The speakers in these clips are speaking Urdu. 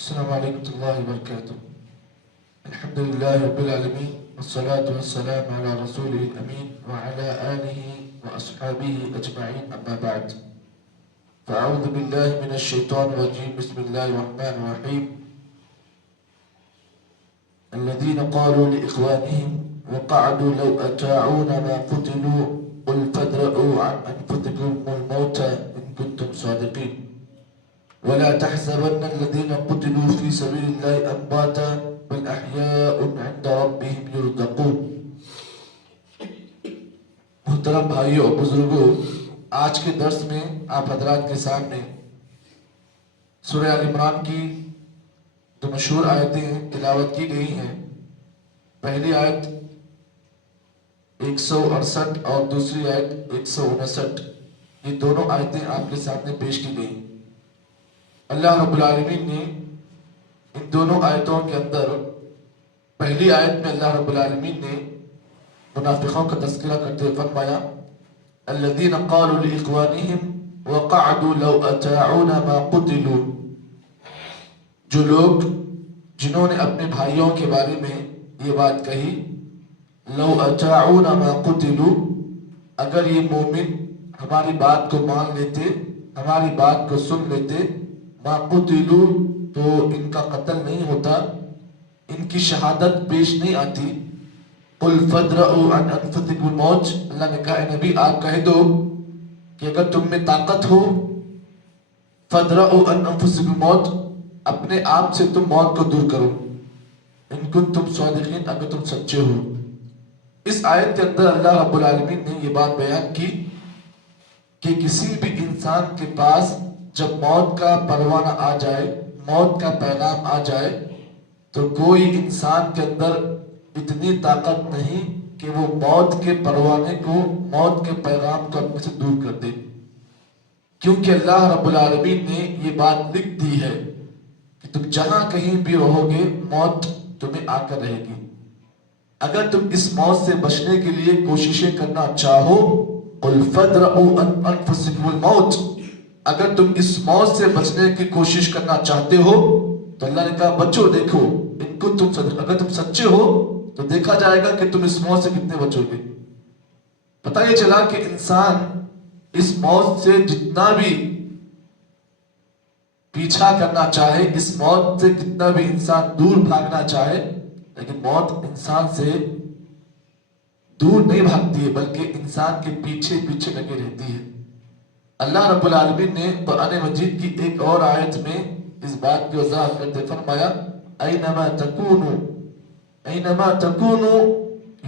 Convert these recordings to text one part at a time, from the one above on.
السلام علیکم ورحمۃ اللہ وبرکاتہ۔ الحمد للہ رب العالمین والصلاة والسلام علی رسول الامین وعلی آلہ واصحابہ اجمعین، اما بعد فاعوذ باللہ من الشیطان الرجیم، بسم اللہ الرحمن الرحیم۔ الذین قالوا لإخوانهم وقعدوا لو أطاعونا ما قتلوا قل فادرءوا عن أنفسكم الموت إن كنتم صادقين ولا تحسبن الذين قتلوا في سبيل الله أمواتا بل أحياء عند ربهم يرزقون۔ محترم بھائیوں اور بزرگوں، آج کے درس میں آپ حضرات کے سامنے سورہ آل عمران کی جو مشہور آیتیں تلاوت کی گئی ہیں، پہلی آیت 168 اور دوسری آیت 159، یہ دونوں آیتیں آپ کے سامنے پیش کی گئی۔ اللہ رب العالمین نے ان دونوں آیتوں کے اندر پہلی آیت میں اللہ رب العالمین نے منافقوں کا تذکرہ کرتے ہوئے فرمایا الذین قالوا لإخوانهم وقعدوا لو أطاعونا ما قتلوا، جو لوگ جنہوں نے اپنے بھائیوں کے بارے میں یہ بات کہی لو أطاعونا ما قتلوا، اگر یہ مومن ہماری بات کو مان لیتے، ہماری بات کو سن لیتے، ما قتلوا تو ان کا قتل نہیں ہوتا، ان کی شہادت پیش نہیں آتی۔ قل فادرءوا عن انفسکم الموت، اللہ نے کہا اے نبی آپ کہہ دو کہ اگر تم میں طاقت ہو، فادرءوا عن انفسکم الموت، اپنے آپ سے تم موت کو دور کرو، ان کنتم صادقین، اگر تم سچے ہو۔ اس آیت کے اندر اللہ رب العالمین نے یہ بات بیان کی کہ کسی بھی انسان کے پاس جب موت کا پروانہ آ جائے، موت کا پیغام آ جائے، تو کوئی انسان کے اندر اتنی طاقت نہیں کہ وہ موت کے پروانے کو، موت کے پیغام کو اپنے سے دور کر دے، کیونکہ اللہ رب العالمین نے یہ بات لکھ دی ہے کہ تم جہاں کہیں بھی رہو گے موت تمہیں آ کر رہے گی۔ اگر تم اس موت سے بچنے کے لیے کوششیں کرنا چاہو، قل فادرءوا عن انفسکم الموت، اگر تم اس موت سے بچنے کی کوشش کرنا چاہتے ہو تو اللہ نے کہا بچو، دیکھو ان کو تم اگر تم سچے ہو تو دیکھا جائے گا کہ تم اس موت سے کتنے بچو گے۔ پتہ یہ چلا کہ انسان اس موت سے جتنا بھی پیچھا کرنا چاہے، اس موت سے کتنا بھی انسان دور بھاگنا چاہے، لیکن موت انسان سے دور نہیں بھاگتی ہے بلکہ انسان کے پیچھے پیچھے لگے رہتی ہے۔ اللہ رب العالمین نے قرآن مجید کی ایک اور آیت میں اس بات کی وضاحت کرتے فرمایا اینما تکونوا، اینما تکونوا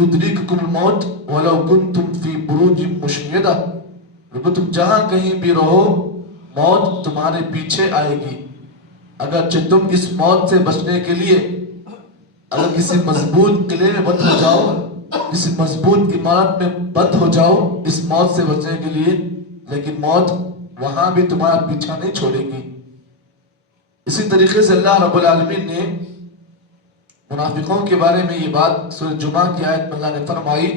یدرککم الموت ولو کنتم فی بروج مشیدہ، اگر تم جہاں کہیں بھی رہو موت تمہارے پیچھے آئے گی۔ اگرچہ تم اس موت سے بچنے کے لیے اگر کسی مضبوط قلعے میں بند ہو جاؤ، کسی مضبوط عمارت میں بند ہو جاؤ اس موت سے بچنے کے لیے، لیکن موت وہاں بھی تمہارا پیچھا نہیں چھوڑے گی۔ اسی طریقے سے اللہ رب العالمین نے منافقوں کے بارے میں یہ بات سورہ جمعہ کی آیت میں اللہ نے فرمائی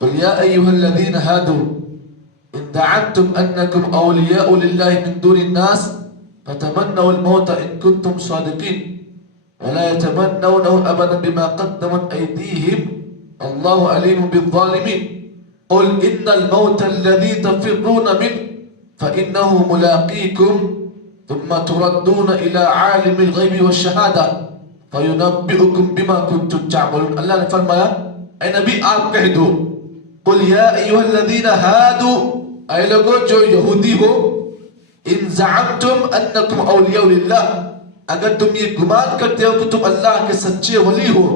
قُلْ يَا أَيُّهَا الَّذِينَ هَادُوا إِن زَعَمْتُمْ أَنَّكُمْ أَوْلِيَاءُ لِلَّهِ مِن دُونِ النَّاسِ فَتَمَنَّوُا الْمَوْتَ إِن كُنتُمْ صَادِقِينَ وَلَا يَتَمَنَّوْنَهُ أَبَدًا بِمَا قَدَّمَتْ أَيْدِيهِمْ اللَّهُ عَلِيمٌ بِالظَّالِمِينَ قل إن الموت الذي تفرون منه فإنه ملاقيكم ثم تردون إلى عالم الغيب والشهادة فينبئكم بما كنتم تعملون۔ اللہ نے فرمایا اے نبی آپ کہہ دو قل یا ایھا الذین ہادوا، اے لوگو جو یہودی ہو، ان زعمتم انکم اولیاء للہ، اگر تم یہ گمان کرتے ہو کہ تم اللہ کے سچے ولی ہو،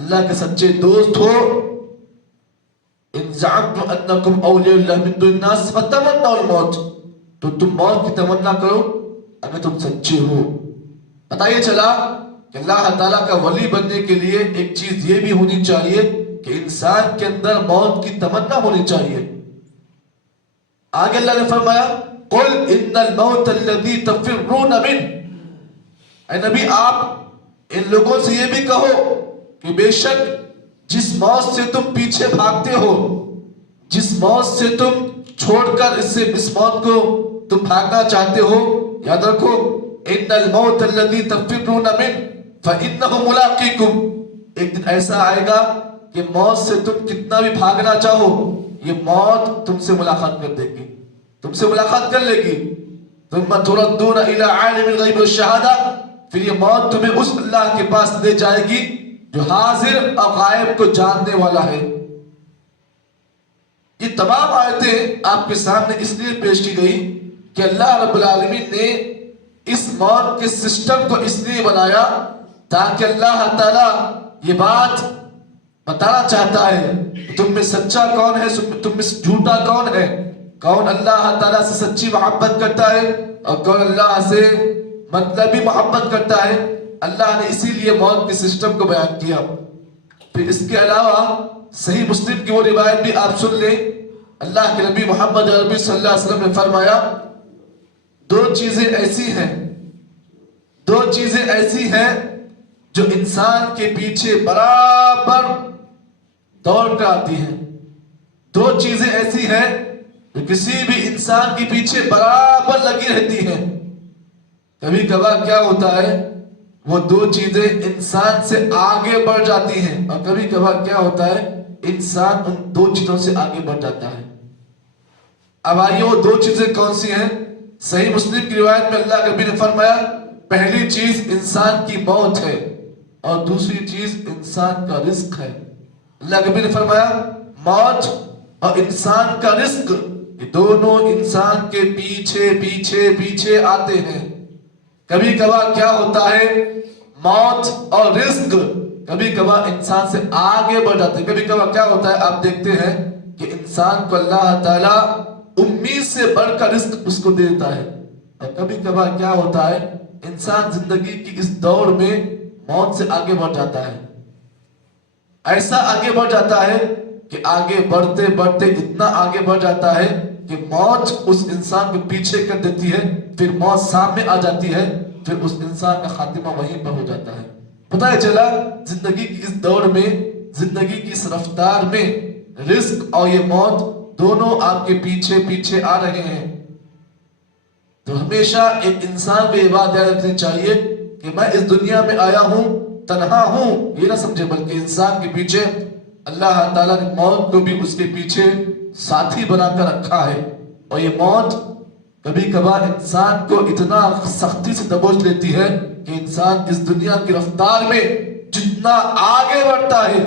اللہ کے سچے دوست ہو، ان زعمتم انکم اولیاء اللہ من دون الناس فتمنوا الموت، تو تم موت کی تمنا کرو اگر تم سچے ہو۔ پتہ یہ چلا کہ اللہ تعالیٰ کا ولی بننے کے لیے ایک چیز یہ بھی ہونی چاہیے کہ انسان کے اندر موت کی تمنا ہونی چاہیے۔ آگے اللہ نے فرمایا قل ان الموت الذی تفرون منہ، اے نبی آپ ان لوگوں سے یہ بھی کہو کہ بے شک جس موت سے تم پیچھے بھاگتے ہو، جس موت سے تم چھوڑ کر اس موت کو تم بھاگنا چاہتے ہو، یاد رکھو ان الموت الذي تفرون منه فانه ملاقيكم. ایک دن ایسا آئے گا کہ موت سے تم کتنا بھی بھاگنا چاہو یہ موت تم سے ملاقات کر دے گی, تم سے ملاقات کر لے گی. ثم تردون الى عالم الغیب والشہادہ, پھر یہ موت تمہیں اس اللہ کے پاس لے جائے گی جو حاضر اور غائب کو جاننے والا ہے. یہ تمام آیتیں آپ کے سامنے اس لیے پیش کی گئی کہ اللہ رب العالمین نے اس موت کے سسٹم کو اس لیے بنایا تاکہ اللہ تعالیٰ یہ بات بتانا چاہتا ہے تم میں سچا کون ہے, تم میں جھوٹا کون ہے, کون اللہ تعالیٰ سے سچی محبت کرتا ہے اور کون اللہ سے مطلبی محبت کرتا ہے. اللہ نے اسی لیے موت کے سسٹم کو بیان کیا. پھر اس کے علاوہ صحیح مسلم کی وہ روایت بھی آپ سن لیں. اللہ کے نبی محمد عربی صلی اللہ علیہ وسلم نے فرمایا دو چیزیں ایسی ہیں جو انسان کے پیچھے برابر دوڑ کر آتی ہیں. دو چیزیں ایسی ہیں جو کسی بھی انسان کے پیچھے برابر لگی رہتی ہیں. کبھی کبھار کیا ہوتا ہے وہ دو چیزیں انسان سے آگے بڑھ جاتی ہیں اور کبھی کبھار کیا ہوتا ہے انسان ان دو چیزوں سے آگے بڑھ جاتا ہے. اب آئیے وہ دو چیزیں کون سی ہیں. صحیح مسلم کی روایت میں اللہ کے نبی نے فرمایا پہلی چیز انسان کی موت ہے اور دوسری چیز انسان کا رزق ہے. اللہ کے نبی نے فرمایا موت اور انسان کا رزق یہ دونوں انسان کے پیچھے آتے ہیں. کبھی کبھار کیا ہوتا ہے موت اور رزق کبھی کبھار انسان سے آگے بڑھ جاتے ہیں. کبھی کبھار کیا ہوتا ہے آپ دیکھتے ہیں کہ انسان کو اللہ تعالیٰ امید سے بڑھ کر رزق اس کو دیتا ہے اور کبھی کبھار کیا ہوتا ہے انسان زندگی کی اس دوڑ میں موت سے آگے بڑھ جاتا ہے. ایسا آگے بڑھ جاتا ہے کہ آگے بڑھتے اتنا آگے بڑھ جاتا ہے کہ موت اس انسان کو پیچھے کر دیتی ہے, پھر موت سامنے آ جاتی ہے, پھر اس انسان کا خاتمہ وہیں پر ہو جاتا ہے. پتہ چلا زندگی کی اس دوڑ میں, زندگی کی اس رفتار میں رزق اور یہ موت دونوں آپ کے پیچھے آ رہے ہیں. تو ہمیشہ ایک انسان کو یہ بات یاد رکھنی چاہیے کہ میں اس دنیا میں آیا ہوں تنہا ہوں یہ نہ سمجھے, بلکہ انسان کے پیچھے اللہ تعالیٰ نے موت کو بھی اس کے پیچھے ساتھی بنا کر رکھا ہے. اور یہ موت کبھی کبھار انسان کو اتنا سختی سے دبوچ لیتی ہے کہ انسان اس دنیا کی رفتار میں جتنا آگے بڑھتا ہے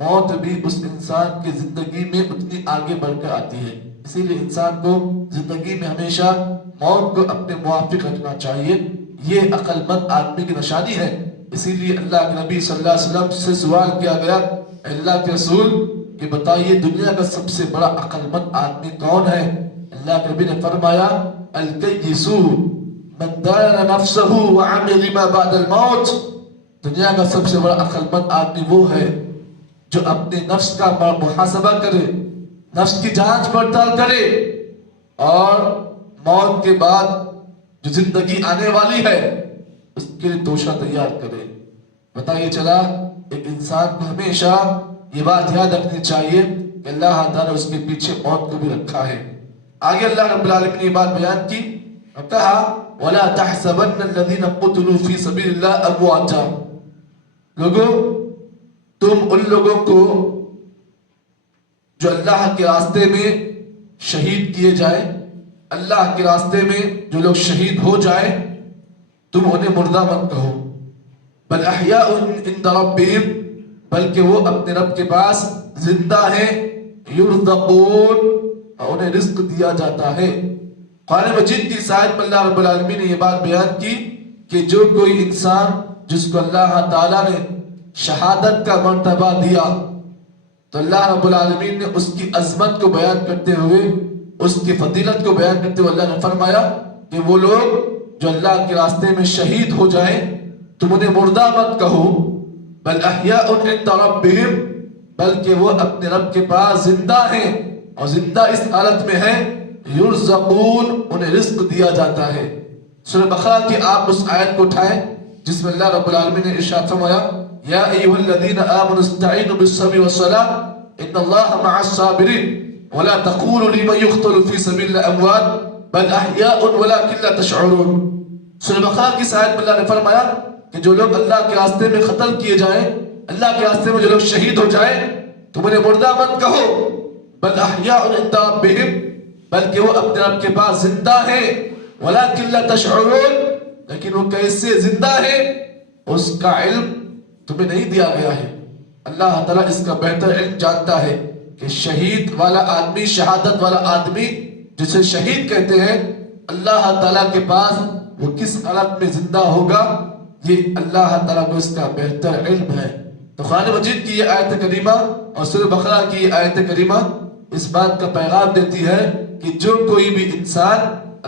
موت بھی اس انسان کی زندگی میں اتنی آگے بڑھ کر آتی ہے. اسی لیے انسان کو زندگی میں ہمیشہ موت کو اپنے موافق رکھنا چاہیے. یہ عقل مند آدمی کی نشانی ہے. اسی لیے اللہ کے نبی صلی اللہ علیہ وسلم سے سوال کیا گیا اللہ کے رسول کہ بتائیے دنیا کا سب سے بڑا عقل مند آدمی کون ہے. اللہ کے نبی نے فرمایا الکیس من دان نفسه وعمل لما بعد الموت. دنیا کا سب سے بڑا عقل مند آدمی وہ ہے جو اپنے نفس کا محاسبہ کرے, نفس کی جانچ پڑتال کرے اور موت کے بعد جو زندگی آنے والی ہے اس کے لیے توشہ تیار کرے. بتائیے چلا ایک انسان کو ہمیشہ یہ بات یاد رکھنی چاہیے کہ اللہ تعالیٰ نے اس کے پیچھے موت کو بھی رکھا ہے. آگے اللہ رب العالمین نے یہ بات بیان کی اور کہا وَلَا تَحْسَبَنَّ الَّذِينَ قُتِلُوا فِي سَبِيلِ اللَّهِ أَمْوَاتًا. لوگوں تم ان لوگوں کو جو اللہ کے راستے میں شہید کیے جائیں, اللہ کے راستے میں جو لوگ شہید ہو جائیں تم انہیں مردہ مت کہو. بل احیاء عند ربہم, بلکہ وہ اپنے رب کے پاس زندہ ہیں. یرزقون, اور انہیں رزق دیا جاتا ہے. قرآن مجید کی آیت میں اللہ رب العالمین نے یہ بات بیان کی کہ جو کوئی انسان جس کو اللہ تعالیٰ نے شہادت کا مرتبہ دیا تو اللہ رب العالمین نے اس کی عظمت کو بیان کرتے ہوئے, اس کی فضیلت کو بیان کرتے ہوئے اللہ نے فرمایا کہ وہ لوگ جو اللہ کے راستے میں شہید ہو جائیں تم انہیں مردہ مت کہو. بل احیاء عند ربہم, بلکہ وہ اپنے رب کے پاس زندہ ہیں اور زندہ اس حالت میں ہیں یرزقون, انہیں رزق دیا جاتا ہے. سورہ بقرہ کی آپ اس آیت کو اٹھائیں جس میں اللہ رب العالمین نے ارشاد فرمایا یا ایھا الذین آمنوا استعینوا بالصبر والصلاۃ ان اللہ مع الصابرین ولا تقولوا لمن يقتل في سبيل الله اموات بل احیاء ولكن لا تشعرون. سورہ بقرہ کی آیت میں اللہ نے فرمایا کہ جو لوگ اللہ کے راستے میں قتل کیے جائیں، اللہ کے راستے میں جو لوگ شہید ہو جائیں، تم انہیں مردہ مت کہو، بل احیاء عند ربہم، بلکہ وہ اپنے رب کے پاس زندہ ہیں، ولکن لا تشعرون، لیکن وہ کیسے زندہ ہیں اس کا علم تمہیں نہیں دیا گیا ہے۔ اللہ تعالیٰ اس کا بہتر علم جانتا ہے کہ شہید والا آدمی، شہادت والا آدمی جسے شہید کہتے ہیں، اللہ تعالیٰ کے پاس وہ کس حالت میں زندہ ہوگا، یہ اللہ تعالیٰ کو اس کا بہتر علم ہے۔ تو قرآن مجید کی یہ آیت کریمہ اور سورہ بقرہ کی یہ آیت کریمہ اس بات کا پیغام دیتی ہے کہ جو کوئی بھی انسان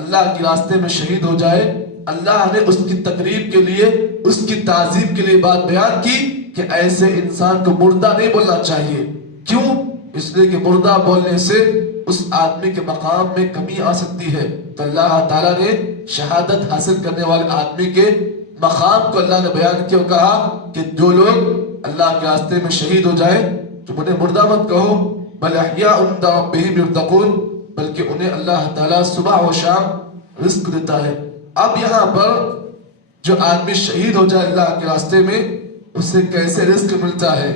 اللہ کے راستے میں شہید ہو جائے، اللہ نے اس کی تقریب کے لیے، اس کی تعظیم کے لیے بات بیان کی کہ ایسے انسان کو مردہ نہیں بولنا چاہیے۔ کیوں؟ اس لیے کہ مردہ بولنے سے اس آدمی کے مقام میں کمی آ سکتی ہے۔ تو اللہ تعالیٰ نے شہادت حاصل کرنے والے آدمی کے مقام کو اللہ نے بیان کیا، کہا کہ جو لوگ اللہ کے راستے میں شہید ہو جائیں تو انہیں مردہ مت کہو، بل احیاء عند ربہم یرزقون، بلکہ انہیں اللہ تعالیٰ صبح و شام رزق دیتا ہے۔ اب یہاں پر جو آدمی شہید ہو جائے اللہ کے راستے میں، اسے کیسے رزق ملتا ہے،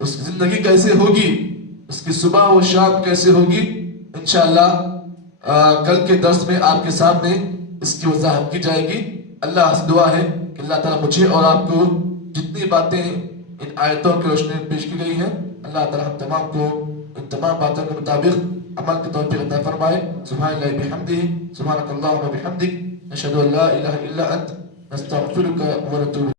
اس کی زندگی کیسے ہوگی، اس کی صبح و شام کیسے ہوگی، انشاءاللہ کل کے درس میں آپ کے سامنے اس کی وضاحت کی جائے گی۔ اللہ سے دعا ہے کہ اللہ تعالیٰ مجھے اور آپ کو جتنی باتیں ان آیتوں کی روشنی میں پیش کی گئی ہیں، اللہ تعالیٰ ہم تمام کو ان تمام باتوں کے مطابق عمل کی توفیق عطا فرمائے۔ سبحان اللہ بحمدہ، سبحانک اللہم وبحمدک، نشہد ان لا الہ الا انت، نستغفرک ونتوب